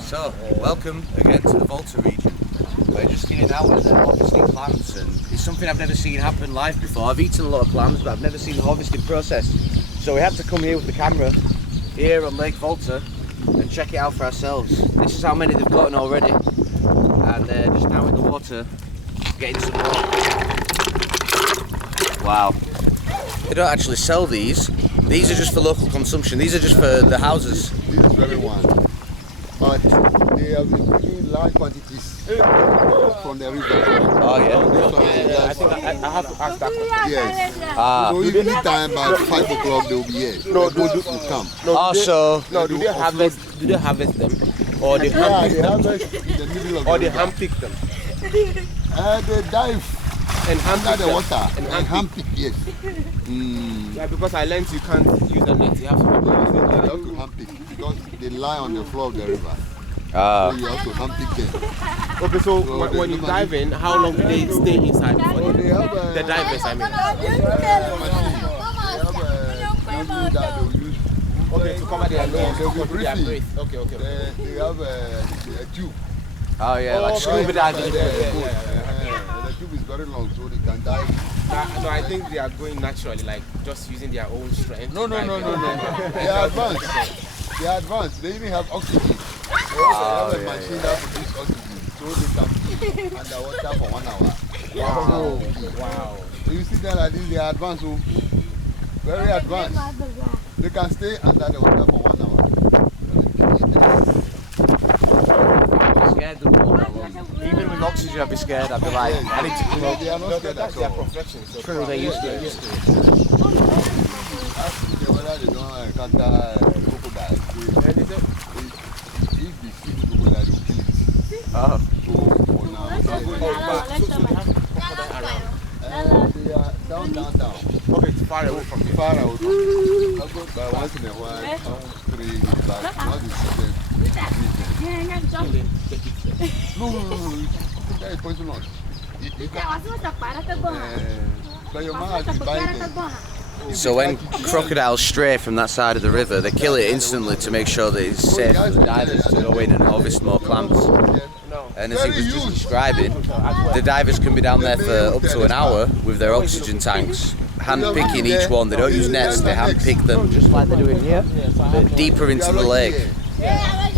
So, welcome again to the Volta region. We're just here now with the harvesting clams, and it's something I've never seen happen live before. I've eaten a lot of clams, but I've never seen the harvesting process. So we had to come here with the camera, here on Lake Volta, and check it out for ourselves. This is how many they've gotten already, and they're just now in the water, getting some more. Wow. They don't actually sell these. These are just for local consumption. These are just for the houses. This is very one. But they have been bringing large quantities from the river. Oh yeah? I think I have to ask that question. Yes. Ah. So evening time by 5 o'clock they will be here. No, The boat will come. Also, Do they harvest them, or they Yeah, they handpick them, harvest in the middle of or the they river. handpick them? They dive And under handpick the them. water And and handpick. handpick, yes. Yeah, because I learned you can't use the net. You have to. You have to handpick because they lie on the floor of the river. So you have to handpick them. Okay, so So when they you dive in, how long do they stay inside before So they they have the divers, I mean. that they will use. Okay, to cover their nose, They'll to be cover their breathing. breath. Okay. They have a tube. oh yeah, like scuba diving. The tube is very long, so they can dive. So I think they are going naturally, like just using their own strength. No. to dive in. They are advanced. They are advanced. They even have oxygen. They have a machine that produces oxygen, so they can be underwater for 1 hour. Wow. So you see them like this, they are advanced, so very advanced. They can stay under the water for 1 hour. Scared them all that long. Even with oxygen, I'd be scared. I'd be like, I need to come up. They are not scared That's at their all. profession. So True, they're used to it. Ask them whether they don't encounter crocodiles. And they say, If they see crocodile, they will kill it. Oh. So for now, so they have crocodile around. they are down. Okay, it's far away from here. Far out. But once in a while, 2, 3 weeks back, once you see them, no, that is poisonous. You can, but your man has been buying them. So when crocodiles stray from that side of the river, they kill it instantly to make sure that it's safe for the divers to go in and harvest more clams. And as he was just describing, the divers can be down there for up to an hour with their oxygen tanks, hand-picking each one. They don't use nets, they hand-pick them, just like they're doing here, but deeper into the lake.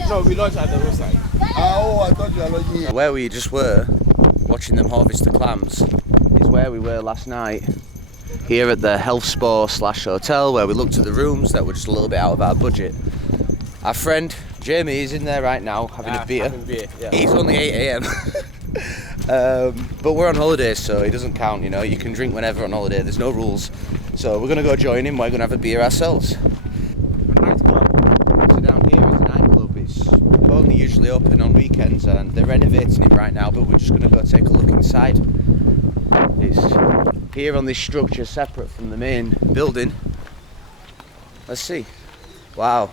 No, we launched at the roadside. Oh, I thought you were looking here. Where we just were, watching them harvest the clams, is where we were last night. Here at the health spa / hotel, where we looked at the rooms that were just a little bit out of our budget. Our friend Jamie is in there right now having a beer. Yeah. It's only 8 AM. But we're on holiday, so it doesn't count, you know. You can drink whenever on holiday, there's no rules. So we're gonna go join him, we're gonna have a beer ourselves. So down here is a nightclub. It's only usually open on weekends, and they're renovating it right now, but we're just gonna go take a look inside. It's here on this structure, separate from the main building. Let's see. Wow.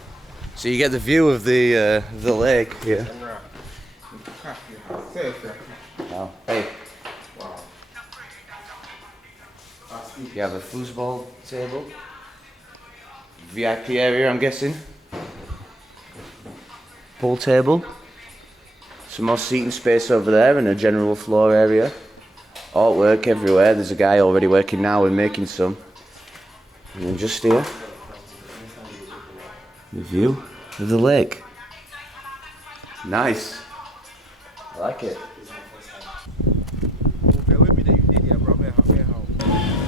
So you get the view of the lake here. Wow. Hey. You have a foosball table. VIP area, I'm guessing. Pool table. Some more seating space over there and a general floor area. Artwork everywhere. There's a guy already working now and making some. And then just here, the view of the lake. Nice. I like it.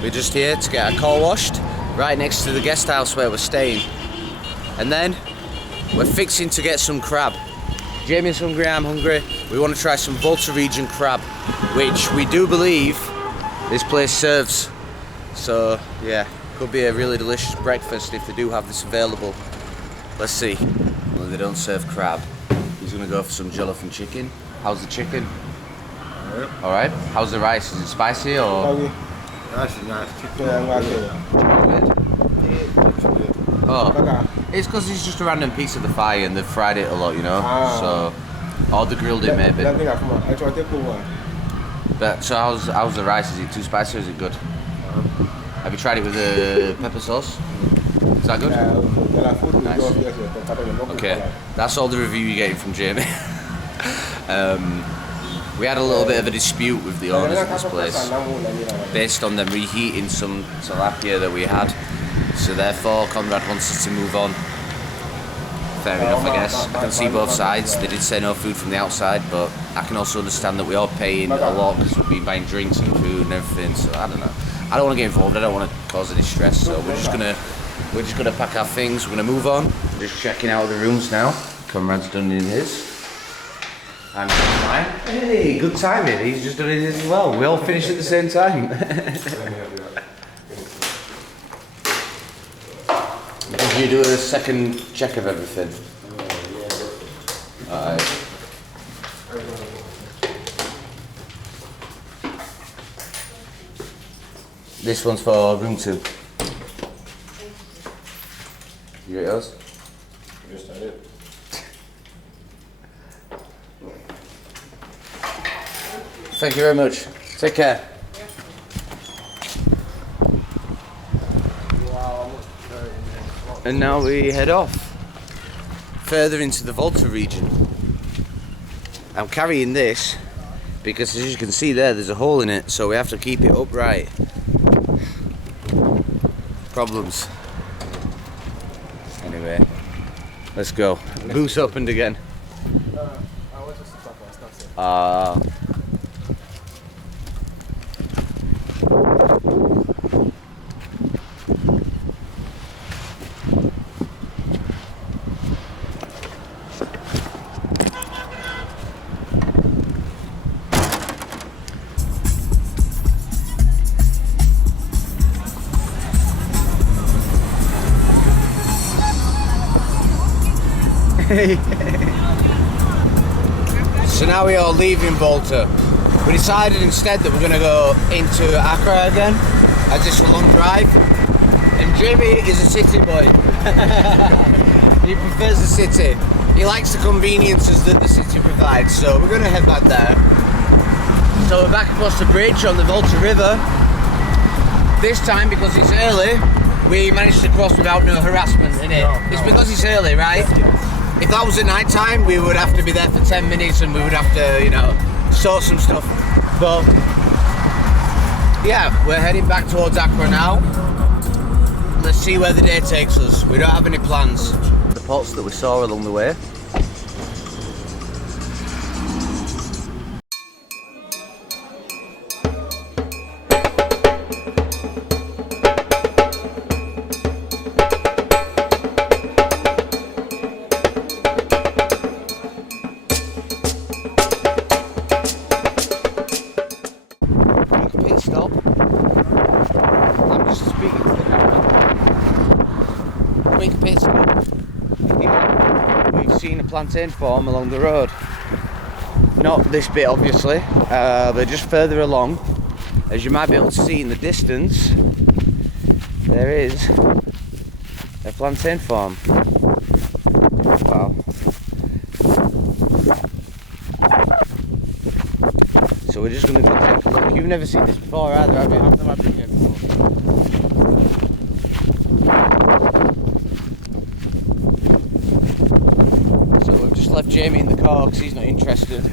We're just here to get our car washed, right next to the guest house where we're staying. And then we're fixing to get some crab. Jamie's hungry, I'm hungry. We want to try some Volta region crab, which we do believe this place serves. So yeah, could be a really delicious breakfast if they do have this available. Let's see. Well, they don't serve crab. He's gonna go for some jollof and chicken. How's the chicken? All right. How's the rice? Is it spicy or? Nice. Oh, it's because it's just a random piece of the thigh and they've fried it a lot, you know. So, or they grilled it maybe. But so how's the rice? Is it too spicy or is it good? Have you tried it with the pepper sauce? Is that good? Nice. Okay. Okay, that's all the review you're getting from Jamie. We had a little bit of a dispute with the owners of this place based on them reheating some tilapia that we had. So therefore, Konrad wants us to move on. Fair enough, I guess. I can see both sides. They did say no food from the outside, but I can also understand that we are paying a lot because we've been buying drinks and food and everything. So I don't know. I don't want to get involved. I don't want to cause any stress. So we're just gonna pack our things. We're gonna move on. Just checking out the rooms now. Konrad's done in his. I'm doing mine. Hey, good timing. He's just done it as well. We all finished at the same time. Did you do a second check of everything? Alright. This one's for room 2. You get yours? Yes, I did. Thank you very much. Take care. And now we head off further into the Volta region. I'm carrying this because, as you can see there's a hole in it, so we have to keep it upright. Problems. Anyway, let's go. Boots opened again. I want to stop my stuff. So now we are leaving Volta. We decided instead that we're going to go into Accra again, as it's a long drive. And Jamie is a city boy. He prefers the city. He likes the conveniences that the city provides, so we're going to head back there. So we're back across the bridge on the Volta River. This time, because it's early, we managed to cross without no harassment in it. It's because it's early, right? If that was at night time, we would have to be there for 10 minutes and we would have to, you know, sort some stuff. But yeah, we're heading back towards Accra now. Let's see where the day takes us. We don't have any plans. The pots that we saw along the way. Stop. I'm just speaking to the camera. Quick pit stop. Here we've seen a plantain farm along the road. Not this bit obviously, but just further along. As you might be able to see in the distance, there is a plantain farm. Wow. So we're just going to go take a look. You've never seen this before either, have you? I've never been here before. So we've just left Jamie in the car because he's not interested.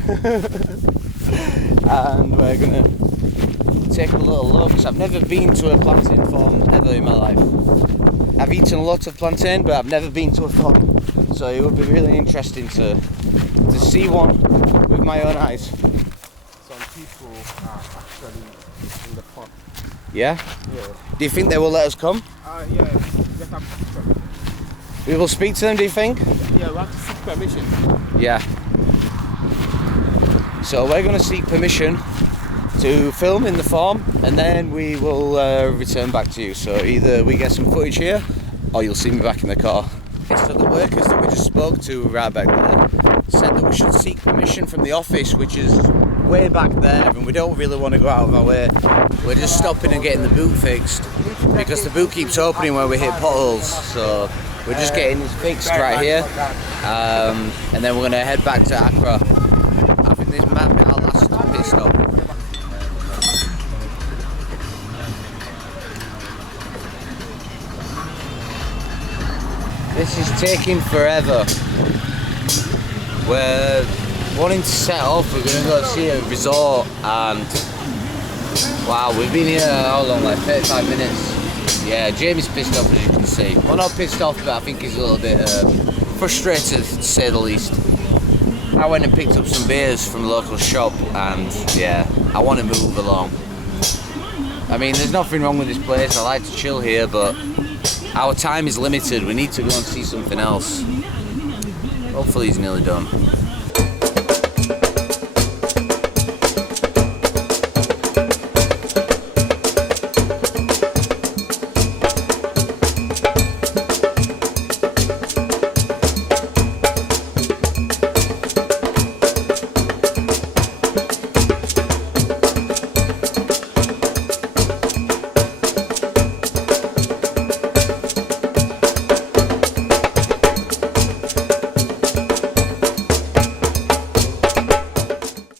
And we're going to take a little look, because I've never been to a plantain farm ever in my life. I've eaten a lot of plantain, but I've never been to a farm. So it would be really interesting to see one with my own eyes. People are actually in the farm. Yeah? Yeah. Do you think they will let us come? Yeah. Just have to seek permission. We will speak to them, do you think? Yeah, we have to seek permission. Yeah. So we're going to seek permission to film in the farm, and then we will return back to you. So either we get some footage here, or you'll see me back in the car. So the workers that we just spoke to right back there said that we should seek permission from the office, which is way back there, and we don't really want to go out of our way. We're just stopping and getting the boot fixed because the boot keeps opening when we hit potholes. So we're just getting this fixed right here, and then we're going to head back to Accra. I think this might be our last pit stop. This is taking forever. We're wanting to set off. We're going to go see a resort, and wow, we've been here how long? Like 35 minutes. Yeah, Jamie's pissed off, as you can see. Well, not pissed off, but I think he's a little bit frustrated, to say the least. I went and picked up some beers from a local shop, and yeah, I want to move along. I mean, there's nothing wrong with this place. I like to chill here, but our time is limited. We need to go and see something else. Hopefully he's nearly done.